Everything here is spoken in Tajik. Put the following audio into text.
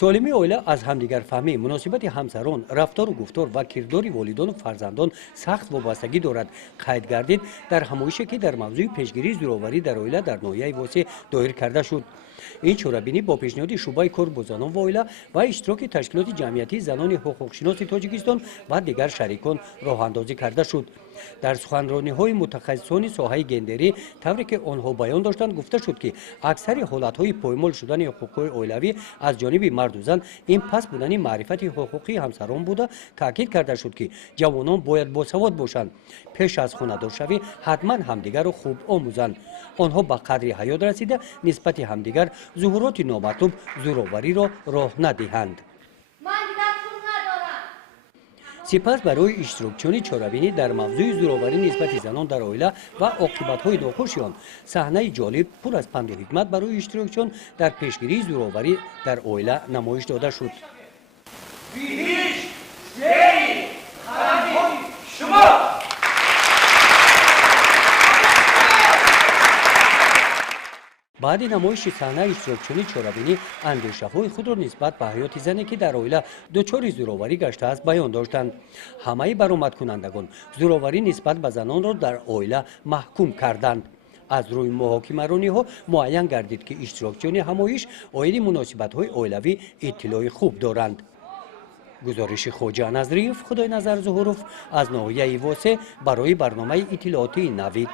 солими оила аз ҳамдигарфаҳмӣ муносибати ҳамсарон рафтору гуфтор ва кирдори волидону фарзандон сахт вобастагӣ дорад қайд гардид дар ҳамоише ки дар мавзӯи пешгирии зӯроварӣ дар оила дар ноҳияи восеъ доир карда шуд. ин чорабинӣ бо пешниҳоди шӯъбаи кор бо занон ва оила ва иштироки ташкилоти ҷамъиятии занони ҳуқуқшиноси тоҷикистон ва дигар шарикон роҳандозӣ карда шуд. дар суханрониҳои мутахассисони соҳаи гендерӣ тавре ки онҳо баён доштанд гуфта шуд ки аксари ҳолатҳои поймол шудани ҳуқуқҳои оилавӣ аз ҷониби марду зан ин пас будани маърифати ҳуқуқии ҳамсарон буда таъкид карда шуд ки ҷавонон бояд босавод бошанд, пеш аз хонадоршавӣ ҳатман ҳамдигарро хуб омӯзанд, онҳо ба қадри ҳаёт расида нисбати ҳамдигар зуҳуроти номатлуб зӯровариро роҳ надиҳанд. сипас барои иштирокчиёни чорабинӣ дар мавзӯи зӯроварӣ нисбати занон дар оила ва оқибатҳои нохуши он саҳнаи ҷолиб пур аз панду ҳикмат барои иштирокчиён дар пешгирии зӯроварӣ дар оила намоиш дода шуд. баъди намоиши саҳнаи иштирокчиёни чорабинӣ андешаҳои худро нисбат ба ҳаёти зане ки дар оила дучори зӯроварӣ гаштааст баён доштанд. ҳамаи баромадкунандагон зӯроварӣ нисбат ба занонро дар оила маҳкум карданд. аз рӯи муҳокимарониҳо муайян гардид ки иштирокчиёни ҳамоиш оиди муносибатҳои оилавӣ иттилои хуб доранд. гузориши хоҷа назриев, худойназар зуҳуров аз ноҳияи восеъ барои барномаи иттилоотии навид.